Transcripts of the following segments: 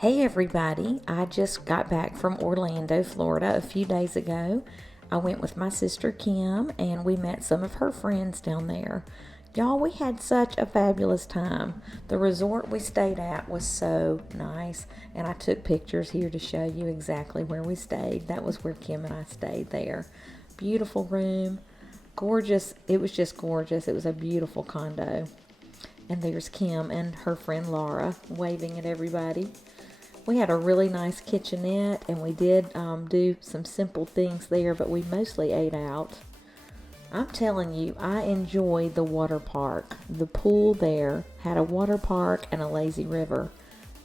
Hey everybody, I just got back from Orlando, Florida a few days ago. I went with my sister Kim and we met some of her friends down there. Y'all, we had such a fabulous time. The resort we stayed at was so nice, and I took pictures here to show you exactly where we stayed. That was where Kim and I stayed there. Beautiful room, gorgeous. It was just gorgeous. It was a beautiful condo. And there's Kim and her friend Laura waving at everybody. We had a really nice kitchenette, and we did do some simple things there, but we mostly ate out. I'm telling you, I enjoyed the water park. The pool there had a water park and a lazy river,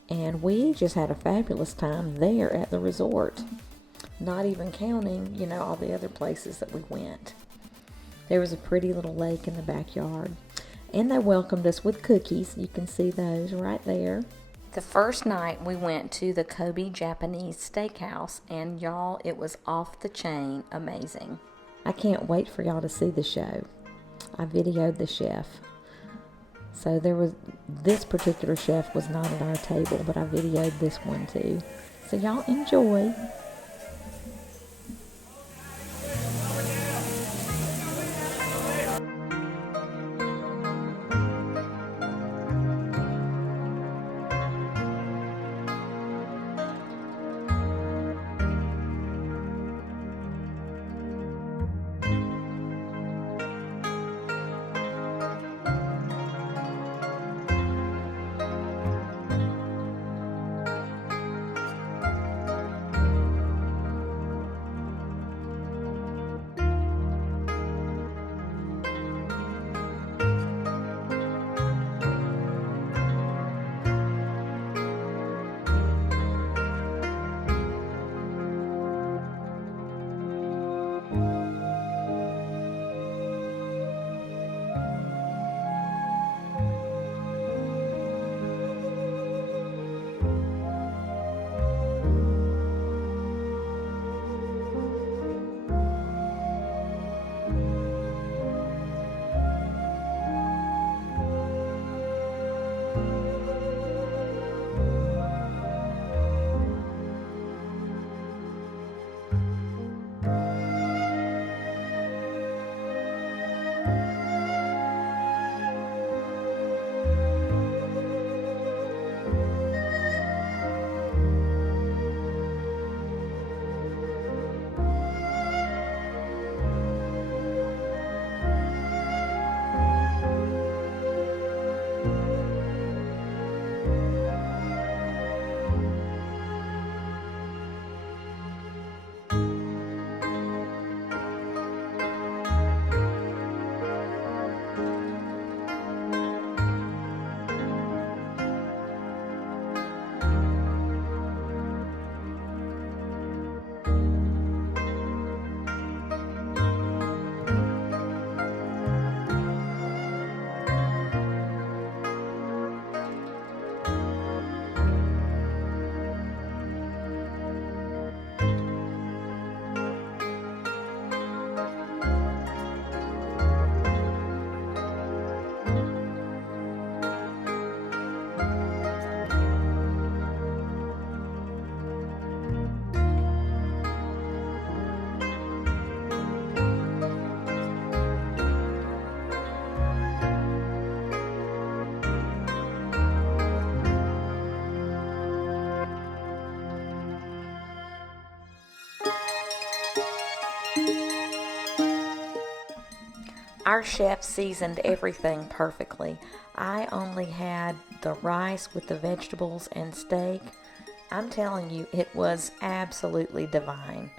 and we just had a fabulous time there at the resort. Not even counting, all the other places that we went. There was a pretty little lake in the backyard, and they welcomed us with cookies. You can see those right there. The first night we went to the Kobe Japanese Steakhouse, and y'all, it was off the chain amazing. I can't wait for y'all to see the show. I videoed the chef. So this particular chef was not at our table, but I videoed this one too. So y'all enjoy. Our chef seasoned everything perfectly. I only had the rice with the vegetables and steak. I'm telling you, it was absolutely divine.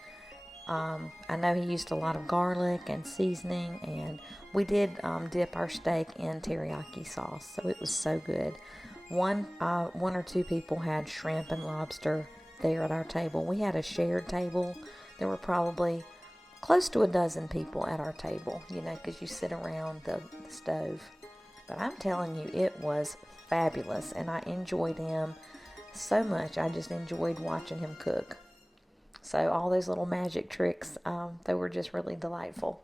I know he used a lot of garlic and seasoning, and we did dip our steak in teriyaki sauce, so it was so good. One or two people had shrimp and lobster there at our table. We had a shared table. There were probably close to a dozen people at our table, because you sit around the stove. But I'm telling you, it was fabulous, and I enjoyed him so much. I just enjoyed watching him cook. So all those little magic tricks, they were just really delightful.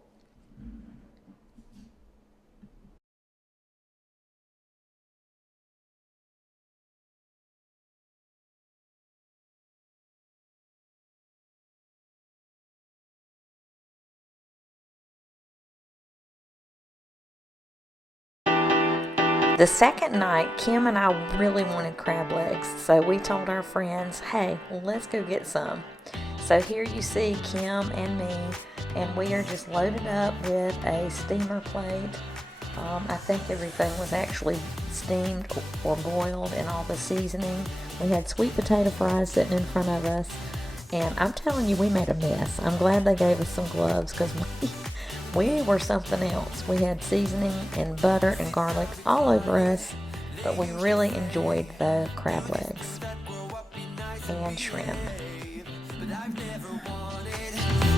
The second night, Kim and I really wanted crab legs, so we told our friends, hey, let's go get some. So here you see Kim and me, and we are just loaded up with a steamer plate. I think everything was actually steamed or boiled and all the seasoning. We had sweet potato fries sitting in front of us, and I'm telling you, we made a mess. I'm glad they gave us some gloves because we were something else. We had seasoning and butter and garlic all over us, but we really enjoyed the crab legs and shrimp.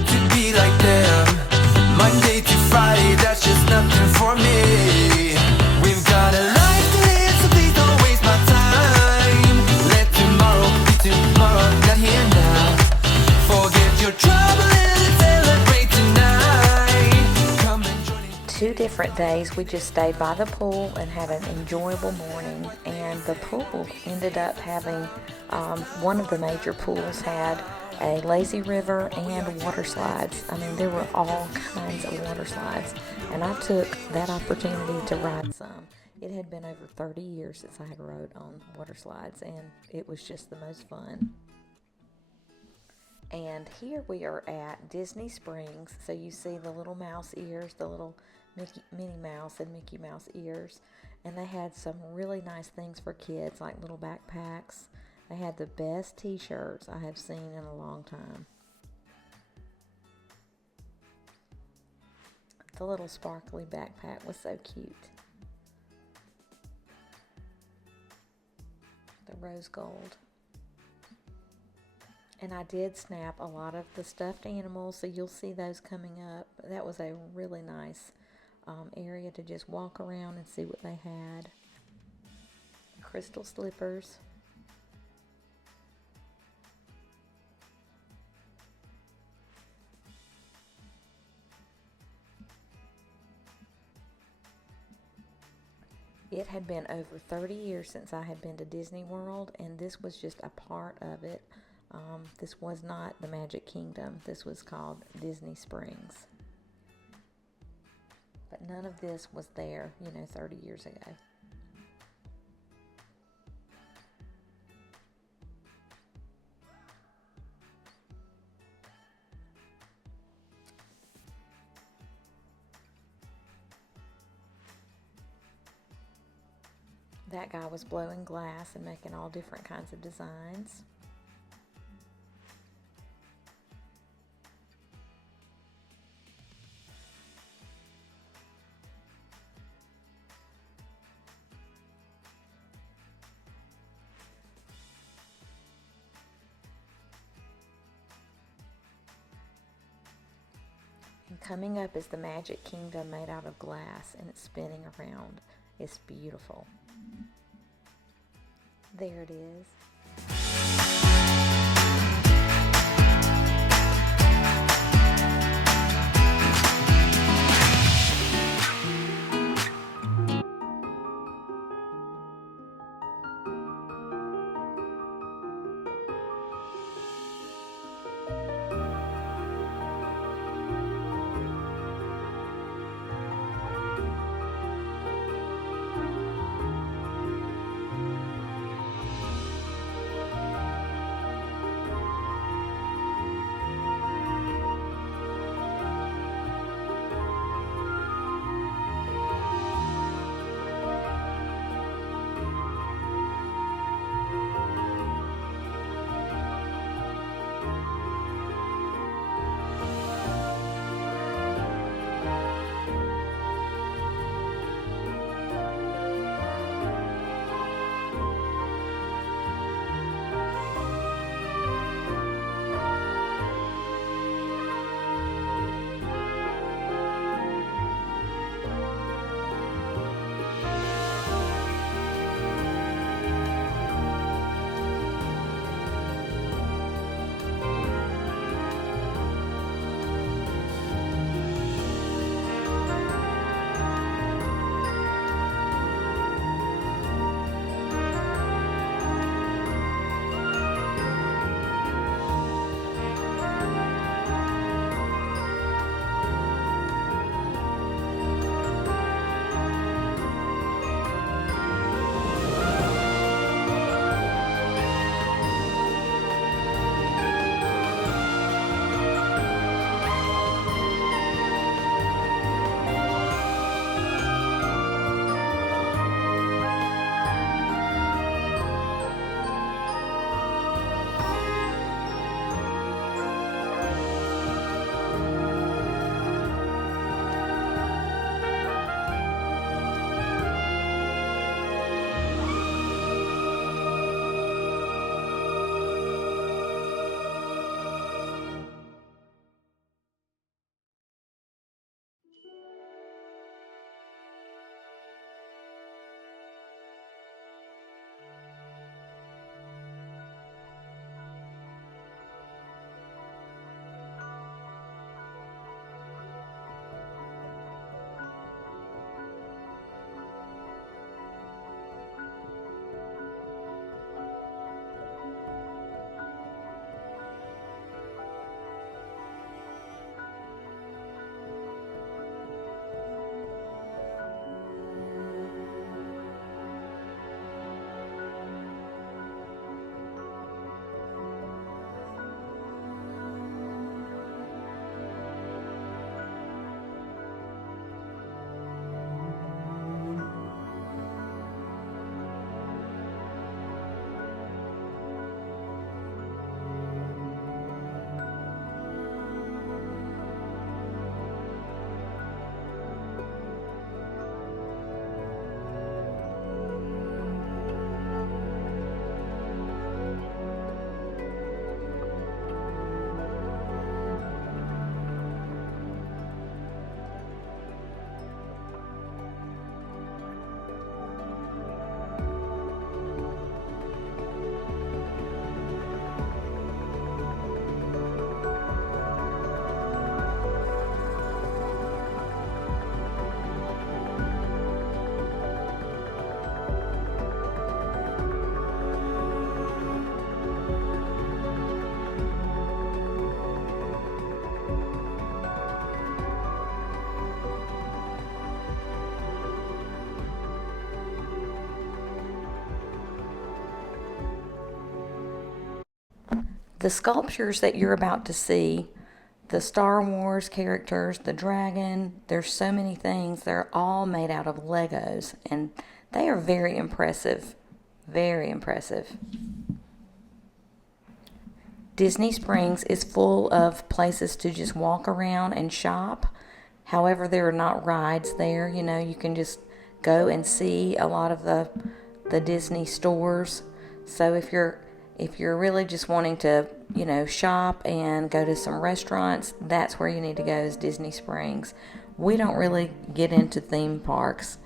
To be like them, Monday to Friday, that's just nothing for me. We've got a life to live, so please don't waste my time. Let tomorrow be tomorrow, not here now. Forget your trouble and celebrate tonight. Come and join me. 2 different days we just stayed by the pool and had an enjoyable morning, and the pool ended up having one of the major pools had a lazy river and water slides. I mean, there were all kinds of water slides, and I took that opportunity to ride some. It had been over 30 years since I had rode on water slides, and it was just the most fun. And here we are at Disney Springs. So you see the little mouse ears, the little Minnie Mouse and Mickey Mouse ears. And they had some really nice things for kids, like little backpacks. They had the best t-shirts I have seen in a long time. The little sparkly backpack was so cute. The rose gold. And I did snap a lot of the stuffed animals, so you'll see those coming up. That was a really nice area to just walk around and see what they had. Crystal slippers. It had been over 30 years since I had been to Disney World, and this was just a part of it. This was not the Magic Kingdom. This was called Disney Springs. But none of this was there, 30 years ago. That guy was blowing glass and making all different kinds of designs. And coming up is the Magic Kingdom made out of glass, and it's spinning around. It's beautiful. There it is. The sculptures that you're about to see, the Star Wars characters, the dragon, there's so many things. They're all made out of Legos, and they are very impressive. Very impressive. Disney Springs is full of places to just walk around and shop. However, there are not rides there. You know, you can just go and see a lot of the Disney stores. So if you're really just wanting to, you know, shop and go to some restaurants, that's where you need to go, is Disney Springs. We don't really get into theme parks.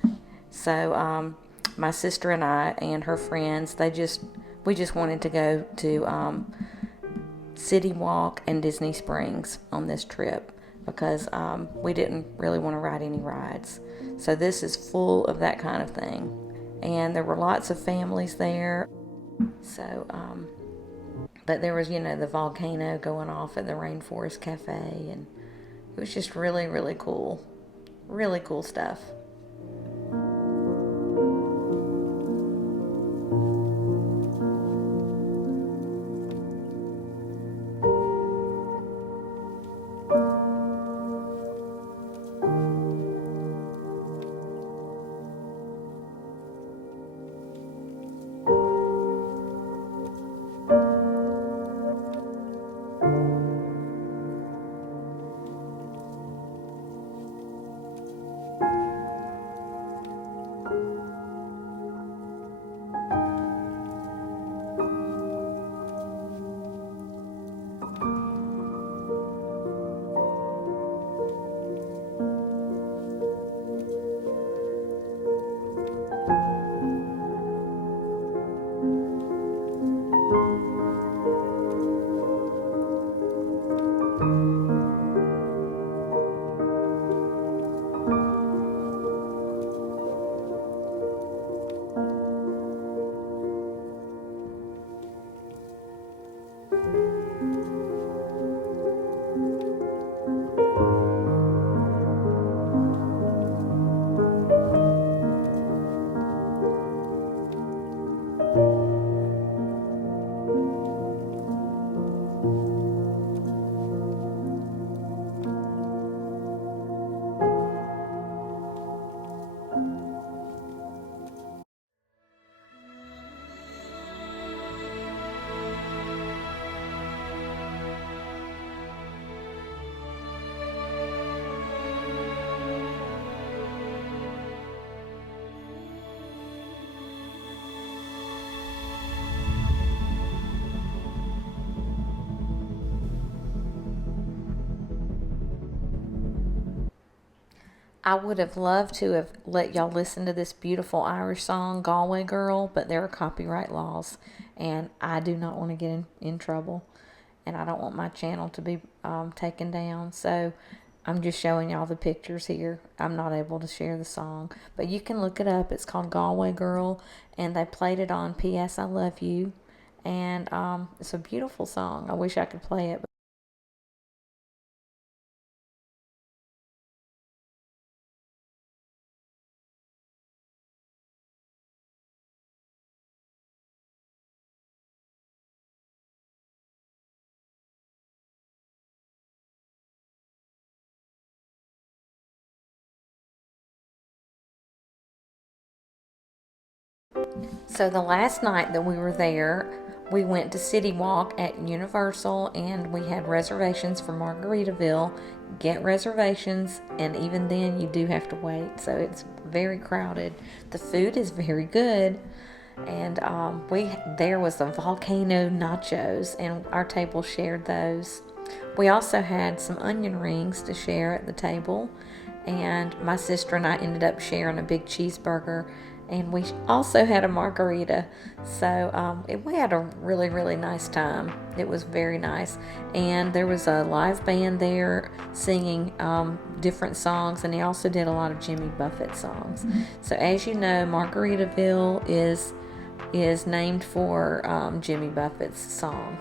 So my sister and I and her friends, we just wanted to go to City Walk and Disney Springs on this trip because we didn't really want to ride any rides. So this is full of that kind of thing. And there were lots of families there. So, but there was, you know, the volcano going off at the Rainforest Cafe, and it was just really, really cool. Really cool stuff. I would have loved to have let y'all listen to this beautiful Irish song, Galway Girl, but there are copyright laws, and I do not want to get in trouble, and I don't want my channel to be taken down, so I'm just showing y'all the pictures here. I'm not able to share the song, but you can look it up. It's called Galway Girl, and they played it on P.S. I Love You, and it's a beautiful song. I wish I could play it. So the last night that we were there, we went to City Walk at Universal, and we had reservations for Margaritaville. Get reservations, and even then you do have to wait, so it's very crowded. The food is very good, and there was the volcano nachos, and our table shared those. We also had some onion rings to share at the table, and my sister and I ended up sharing a big cheeseburger, and we also had a margarita. So we had a really, really nice time. It was very nice, and there was a live band there singing different songs, and he also did a lot of Jimmy Buffett songs. So as you know, Margaritaville is named for Jimmy Buffett's song.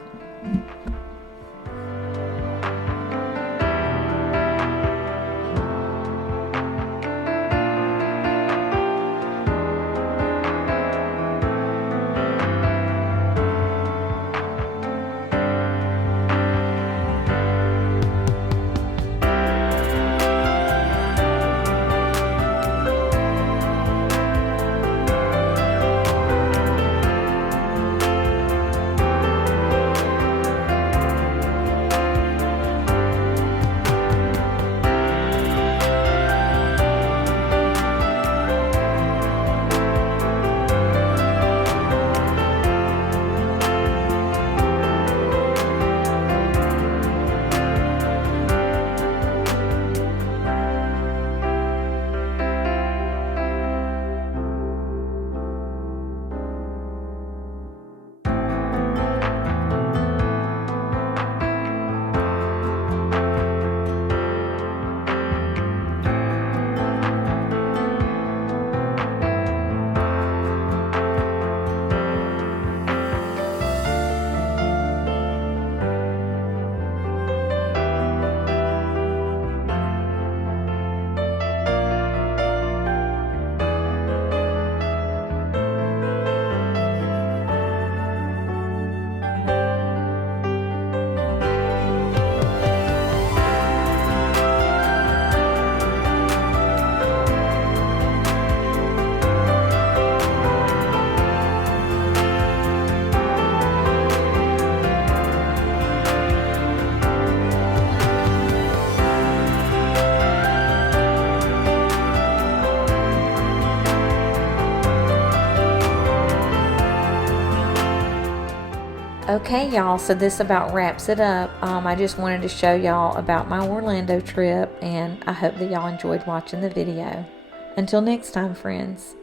Okay, y'all, so this about wraps it up. I just wanted to show y'all about my Orlando trip, and I hope that y'all enjoyed watching the video. Until next time, friends.